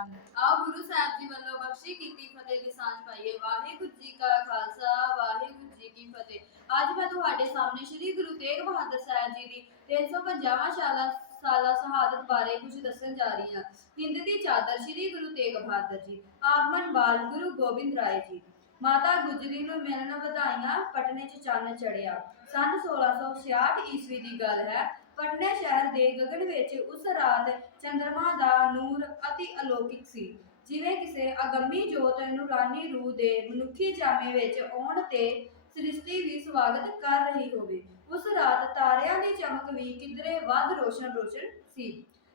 ਕੰਮ ਆਓ ਗੁਰੂ ਸਾਹਿਬ ਜੀ ਵੱਲੋਂ ਬਖਸ਼ੀ ਕੀਤੀ ਫਤਿਹ ਦੀ ਸਾਂਝ ਪਾਈਏ। ਵਾਹਿਗੁਰੂ ਜੀ ਕਾ ਖਾਲਸਾ, ਵਾਹਿਗੁਰੂ ਜੀ ਕੀ ਫਤਿਹ। ਅੱਜ ਮੈਂ ਤੁਹਾਡੇ ਸਾਹਮਣੇ ਸ੍ਰੀ ਗੁਰੂ ਤੇਗ ਬਹਾਦਰ ਸਾਹਿਬ ਜੀ ਦੀ 350 ਸਾਲਾ ਸਾਲਾ ਸ਼ਹਾਦਤ ਬਾਰੇ ਕੁਝ ਦੱਸਣ ਜਾ ਰਹੀ ਹਾਂ। ਹਿੰਦ ਦੀ ਚਾਦਰ ਸ੍ਰੀ ਗੁਰੂ ਤੇਗ ਬਹਾਦਰ ਜੀ, ਆਗਮਨ ਬਾਲ ਗੁਰੂ ਗੋਬਿੰਦ ਰਾਏ ਜੀ। ਮਾਤਾ ਗੁਜਰੀ ਨੂੰ ਮਿਲਣ ਵਧਾਈਆਂ, ਪਟਨੇ 'ਚ ਚੰਨ ਚੜਿਆ ਸੰਨ 1666 ਈਸਵੀ ਦੀ ਗੱਲ ਹੈ। ਪਟਨੇ ਸ਼ਹਿਰ ਦੇ ਗਗਨ ਵਿੱਚ ਉਸ ਰਾਤ ਚੰਦਰਮਾ ਦਾ ਨੂਰ ਅਤੀ ਅਲੌਕਿਕ ਸੀ। ਜਿਵੇਂ ਕਿਸੇ ਅਗੰਮੀ ਜੋਤ ਨੂਰਾਨੀ ਰੂਹ ਦੇ ਮਨੁੱਖੀ ਜਾਮੇ ਵਿੱਚ ਆਉਣ ਤੇ ਸ੍ਰਿਸ਼ਟੀ ਵੀ ਸਵਾਗਤ ਕਰ ਰਹੀ ਹੋਵੇ, ਉਸ ਰਾਤ ਤਾਰਿਆਂ ਦੀ ਚਮਕ ਵੀ ਕਿਧਰੇ ਵੱਧ ਰੋਸ਼ਨ ਰੋਸ਼ਨ ਸੀ।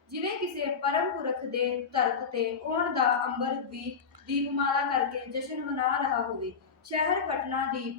ਜਿਵੇਂ ਕਿਸੇ ਪਰਮ ਪੁਰਖ ਦੇ ਧਰਤ ਤੇ ਆਉਣ ਦਾ ਅੰਬਰ ਵੀ ਦੀਪਮਾਲਾ ਕਰਕੇ ਜਸ਼ਨ ਮਨਾ ਰਿਹਾ ਹੋਵੇ, ਸ਼ਹਿਰ ਪਟਨਾ ਦੀ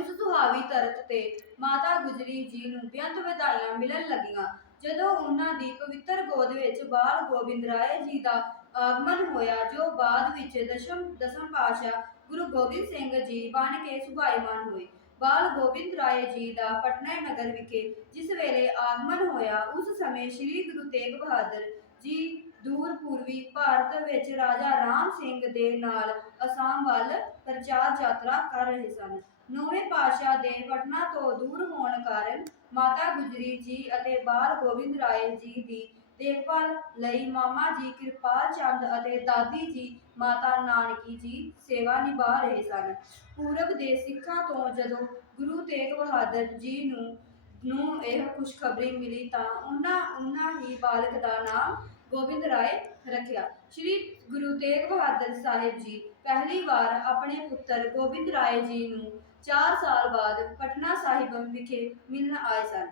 ਉਸ ਸੁਹਾਵੀ ਤਰਤ ਤੇ ਮਾਤਾ ਗੁਜਰੀ ਜੀ ਨੂੰ ਬੇਅੰਤ ਵਧਾਈਆਂ ਮਿਲਣ ਲੱਗੀਆਂ। ਜਦੋਂ ਉਹਨਾਂ ਦੀ ਪਵਿੱਤਰ ਗੋਦ ਵਿੱਚ ਬਾਲ ਗੋਬਿੰਦ ਰਾਏ ਜੀ ਦਾ ਆਗਮਨ ਹੋਇਆ, ਜੋ ਬਾਅਦ ਵਿੱਚ ਦਸ਼ਮ, ਦਸਮ ਪਾਤਸ਼ਾਹ ਗੁਰੂ ਗੋਬਿੰਦ ਸਿੰਘ ਜੀ ਬਣ ਕੇ ਸੁਭਾਈਮਾਨ ਹੋਏ। ਬਾਲ ਗੋਬਿੰਦ ਰਾਏ ਜੀ ਦਾ ਪਟਨਾ ਨਗਰ ਵਿਖੇ ਜਿਸ ਵੇਲੇ ਆਗਮਨ ਹੋਇਆ, ਉਸ ਸਮੇਂ ਸ੍ਰੀ ਗੁਰੂ ਤੇਗ ਬਹਾਦਰ ਜੀ ਦੂਰ ਪੂਰਬੀ ਭਾਰਤ ਵਿੱਚ ਰਾਜਾ ਰਾਮ ਸਿੰਘ ਦੇ ਨਾਲ ਅਸਾਮ ਵੱਲ ਪ੍ਰਚਾਰ ਯਾਤਰਾ ਕਰ ਰਹੇ ਸਨ। ਨੌਵੇਂ ਪਾਤਸ਼ਾਹ ਦੇ ਪਟਨਾ ਤੋਂ ਦੂਰ ਹੋਣ ਕਾਰਨ ਮਾਤਾ ਗੁਜਰੀ ਜੀ ਅਤੇ ਬਾਲ ਗੋਬਿੰਦ ਰਾਏ ਜੀ ਦੀ ਦੇਖਭਾਲ ਲਈ ਮਾਮਾ ਜੀ ਕਿਰਪਾਲ ਚੰਦ ਅਤੇ ਦਾਦੀ ਜੀ ਮਾਤਾ ਨਾਨਕੀ ਜੀ ਸੇਵਾ ਨਿਭਾ ਰਹੇ ਸਨ। ਪੂਰਬ ਦੇ ਸਿੱਖਾਂ ਤੋਂ ਜਦੋਂ ਗੁਰੂ ਤੇਗ ਬਹਾਦਰ ਜੀ ਨੂੰ ਨੂੰ ਇਹ ਖੁਸ਼ਖਬਰੀ ਮਿਲੀ ਤਾਂ ਉਹਨਾਂ ਉਹਨਾਂ ਹੀ ਬਾਲਕ ਦਾ ਨਾਮ ਗੋਬਿੰਦ ਰਾਏ ਰੱਖਿਆ। ਸ਼੍ਰੀ ਗੁਰੂ ਤੇਗ ਬਹਾਦਰ ਸਾਹਿਬ ਜੀ ਪਹਿਲੀ ਵਾਰ ਆਪਣੇ ਪੁੱਤਰ ਗੋਬਿੰਦ ਰਾਏ ਜੀ ਨੂੰ 4 ਸਾਲ ਬਾਅਦ ਪਟਨਾ ਸਾਹਿਬ ਵਿਖੇ ਮਿਲਣ ਆਏ ਸਨ।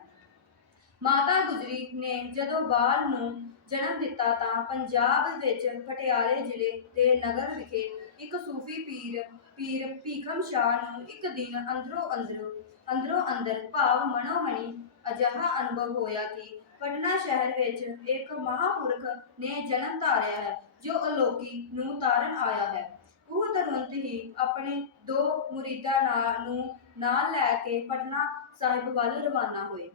ਮਾਤਾ ਗੁਜਰੀ ਨੇ ਜਦੋਂ ਬਾਲ ਨੂੰ ਜਨਮ ਦਿੱਤਾ ਤਾਂ ਪੰਜਾਬ ਵਿੱਚ ਪਟਿਆਲੇ ਜ਼ਿਲ੍ਹੇ ਦੇ ਨਗਰ ਵਿਖੇ ਇੱਕ ਸੂਫੀ ਪੀਰ ਪੀਰ ਭੀਖਮ ਸ਼ਾਹ ਨੂੰ ਇੱਕ ਦਿਨ ਅੰਦਰੋਂ ਅੰਦਰੋਂ ਅੰਦਰੋਂ ਅੰਦਰ ਭਾਵ ਮਨੋਮਣੀ ਅਜਿਹਾ ਅਨੁਭਵ ਹੋਇਆ ਕਿ ਪਟਨਾ ਸ਼ਹਿਰ ਵਿੱਚ ਇੱਕ ਮਹਾਪੁਰਖ ਨੇ ਜਨਮ ਧਾਰਿਆ ਹੈ, ਜੋ ਅਲੋਕੀ ਨੂੰ ਤਾਰਨ ਆਇਆ ਹੈ। ਉਹ ਤੁਰੰਤ ਹੀ ਆਪਣੇ ਦੋ ਮੁਰੀਦਾਂ ਨਾਲ ਨੂੰ ਨਾਲ ਲੈ ਕੇ ਪਟਨਾ ਸਾਹਿਬ ਵੱਲ ਰਵਾਨਾ ਹੋਏ।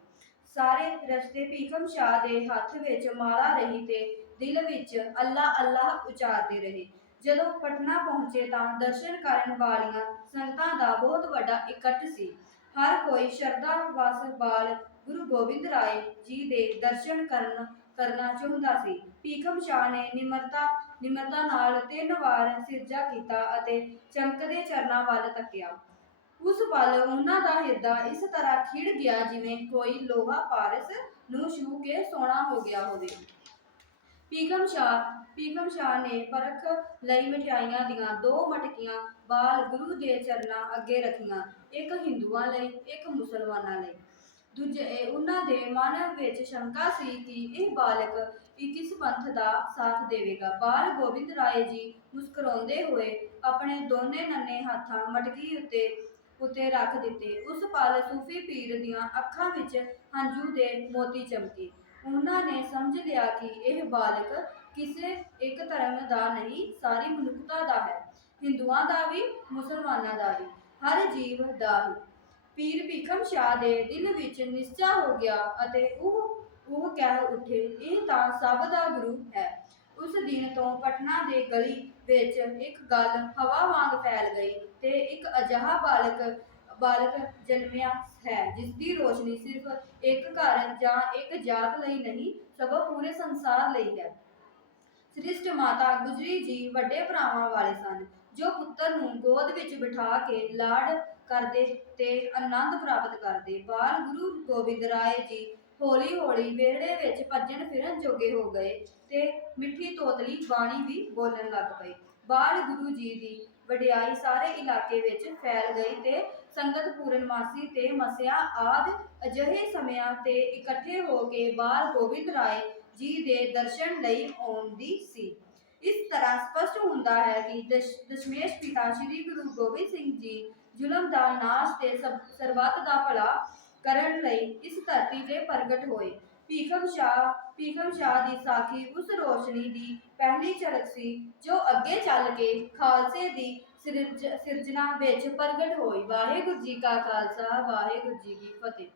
ਸਾਰੇ ਰਸਤੇ ਭੀਖਮ ਸ਼ਾਹ ਦੇ ਹੱਥ ਵਿੱਚ ਮਾਲਾ ਰਹੀ ਤੇ ਦਿਲ ਵਿੱਚ ਅੱਲਾ ਅੱਲਾ ਉਚਾਰਦੇ ਰਹੇ। ਜਦੋਂ ਪਟਨਾ ਪਹੁੰਚੇ ਤਾਂ ਦਰਸ਼ਨ ਕਰਨ ਵਾਲੀਆਂ ਸੰਗਤਾਂ ਦਾ ਬਹੁਤ ਵੱਡਾ ਇਕੱਠ ਸੀ। ਹਰ ਕੋਈ ਸ਼ਰਧਾ ਵਸ ਬਾਲ ਗੁਰੂ ਗੋਬਿੰਦ ਰਾਏ ਜੀ ਦੇ ਦਰਸ਼ਨ ਕਰਨ, ਕਰਨਾ ਚਾਹੁੰਦਾ ਸੀ। ਭੀਖਮ ਸ਼ਾਹ ਨੇ ਨਿਮਰਤਾ ਨਿਮਰਤਾ ਨਾਲ ਤਿੰਨ ਵਾਰ ਸਿਰਜਾ ਕੀਤਾ ਅਤੇ ਚਮਕਦੇ ਚਰਨਾਂ ਵੱਲ ਤੱਕਿਆ। ਉਸ ਵੱਲ ਉਹਨਾਂ ਦਾ ਹਿਰਦਾ ਇਸ ਤਰ੍ਹਾਂ ਖਿੜ ਗਿਆ ਜਿਵੇਂ ਕੋਈ ਲੋਹਾ ਪਾਰਸ ਨੂੰ ਛੂ ਕੇ ਸੋਨਾ ਹੋ ਗਿਆ ਹੋਵੇ। ਪੀਗਮ ਸ਼ਾਹ ਪੀਗਮ ਸ਼ਾਹ ਨੇ ਪਰਖ ਲਈ ਮਠਿਆਈਆਂ ਦੀਆਂ ਦੋ ਮਟਕੀਆਂ ਬਾਲ ਗੁਰੂ ਦੇ ਚਰਨਾਂ ਅੱਗੇ ਰੱਖੀਆਂ, ਇੱਕ ਹਿੰਦੂਆਂ ਲਈ, ਇੱਕ ਮੁਸਲਮਾਨਾਂ ਲਈ। ਦੂਜੇ ਉਹਨਾਂ ਦੇ ਮਨ ਵਿੱਚ ਸ਼ੰਕਾ ਸੀ ਕਿ ਇਹ ਬਾਲਕ ਕਿਸ ਪੰਥ ਦਾ ਸਾਥ ਦੇਵੇਗਾ। ਬਾਲ ਗੋਬਿੰਦ ਰਾਏ ਜੀ ਮੁਸਕਰਾਉਂਦੇ ਹੋਏ ਆਪਣੇ ਦੋਨੇ ਨੰਨੇ ਹੱਥਾਂ ਮਟਕੀ ਉੱਤੇ ਉੱਤੇ ਰੱਖ ਦਿੱਤੇ। ਉਸ ਪਲ ਸੂਫੀ ਪੀਰ ਦੀਆਂ ਅੱਖਾਂ ਵਿੱਚ ਹੰਝੂ ਦੇ ਮੋਤੀ ਚਮਕੇ। ਉਹਨਾਂ ਨੇ ਸਮਝ ਲਿਆ ਕਿ ਇਹ ਬਾਲਕ ਕਿਸੇ ਇੱਕ ਧਰਮ ਦਾ ਨਹੀਂ, ਸਾਰੀ ਮਨੁੱਖਤਾ ਦਾ ਹੈ। ਹਿੰਦੂਆਂ ਦਾ ਵੀ, ਮੁਸਲਮਾਨਾਂ ਦਾ ਵੀ, ਹਰ ਜੀਵ ਦਾ ਹੀ। ਪੀਰ ਭੀਖਮ ਸ਼ਾਹ ਦੇ ਦਿਲ ਵਿੱਚ ਨਿਸ਼ਚਾ ਹੋ ਗਿਆ ਅਤੇ ਉਹ ਉਹ ਕਹਿ ਉੱਠੇ, ਇਹ ਤਾਂ ਸਭ ਦਾ ਗੁਰੂ ਹੈ। ਉਸ ਦਿਨ ਤੋਂ ਪਟਨਾ ਦੇ ਗਲੀ ਵਿੱਚ ਇੱਕ ਗੱਲ ਹਵਾ ਵਾਂਗ ਫੈਲ ਗਈ ਤੇ ਇੱਕ ਅਜਿਹਾ ਬਾਲਕ ਬਾਲਕ ਜਨਮਿਆ ਹੈ ਜਿਸ ਦੀ ਰੋਸ਼ਨੀ ਸਿਰਫ ਇੱਕ ਘਰ ਜਾਂ ਇੱਕ ਜਾਤ ਲਈ ਨਹੀਂ, ਸਗੋਂ ਪੂਰੇ ਸੰਸਾਰ ਲਈ ਹੈ। ਸ੍ਰਿਸ਼ਟ ਮਾਤਾ ਗੁਜਰੀ ਜੀ ਵੱਡੇ ਭਰਾਵਾਂ ਵਾਲੇ ਸਨ, ਜੋ ਪੁੱਤਰ ਨੂੰ ਗੋਦ ਵਿੱਚ ਬਿਠਾ ਕੇ ਲਾਡ ਕਰਦੇ ਤੇ ਆਨੰਦ ਪ੍ਰਾਪਤ ਕਰਦੇ। ਬਾਲ ਗੁਰੂ ਗੋਬਿੰਦ ਰਾਏ ਜੀ ਹੌਲੀ ਹੌਲੀ ਵਿਹੜੇ ਵਿੱਚ ਭੱਜਣ ਫਿਰਨ ਜੋਗੇ ਹੋ ਗਏ ਤੇ ਮਿੱਠੀ ਤੋਤਲੀ ਬਾਣੀ ਵੀ ਬੋਲਣ ਲੱਗ ਪਏ। ਬਾਲ ਗੁਰੂ ਜੀ ਦੀ ਵਡਿਆਈ ਸਾਰੇ ਇਲਾਕੇ ਵਿੱਚ ਫੈਲ ਗਈ ਤੇ ਸੰਗਤ ਪੂਰਨਮਾਸੀ ਤੇ ਮਸਿਆ ਆਦ ਅਜਿਹੇ ਸਮਿਆਂ ਤੇ ਇਕੱਠੇ ਹੋ ਕੇ ਬਾਲ ਗੋਬਿੰਦ ਰਾਏ ਜੀ ਦੇ ਦਰਸ਼ਨ ਲਈ ਆਉਂਦੀ ਸੀ। ਇਸ ਤਰ੍ਹਾਂ ਸਪਸ਼ਟ ਹੁੰਦਾ ਹੈ ਕਿ ਦਸ਼- ਦਸ਼ਮੇਸ਼ ਪਿਤਾ ਸ੍ਰੀ ਗੁਰੂ ਗੋਬਿੰਦ ਸਿੰਘ ਜੀ ਜ਼ੁਲਮ ਦਾ ਨਾਸ਼ ਤੇ ਸਰਬੱਤ ਦਾ ਭਲਾ ਕਰਨ ਲਈ ਇਸ ਧਰਤੀ ਤੇ ਪ੍ਰਗਟ ਹੋਏ। ਭੀਖਮ ਸ਼ਾਹ ਭੀਖਮ ਸ਼ਾਹ ਦੀ ਸਾਖੀ ਉਸ ਰੋਸ਼ਨੀ ਦੀ ਪਹਿਲੀ ਝਲਕ ਸੀ, ਜੋ ਅੱਗੇ ਚੱਲ ਕੇ ਖਾਲਸੇ ਦੀ ਸਿਰਜ- ਸਿਰਜਣਾ ਵਿੱਚ ਪ੍ਰਗਟ ਹੋਈ। ਵਾਹਿਗੁਰੂ ਜੀ ਕਾ ਖਾਲਸਾ, ਵਾਹਿਗੁਰੂ ਜੀ ਕੀ ਫਤਿਹ।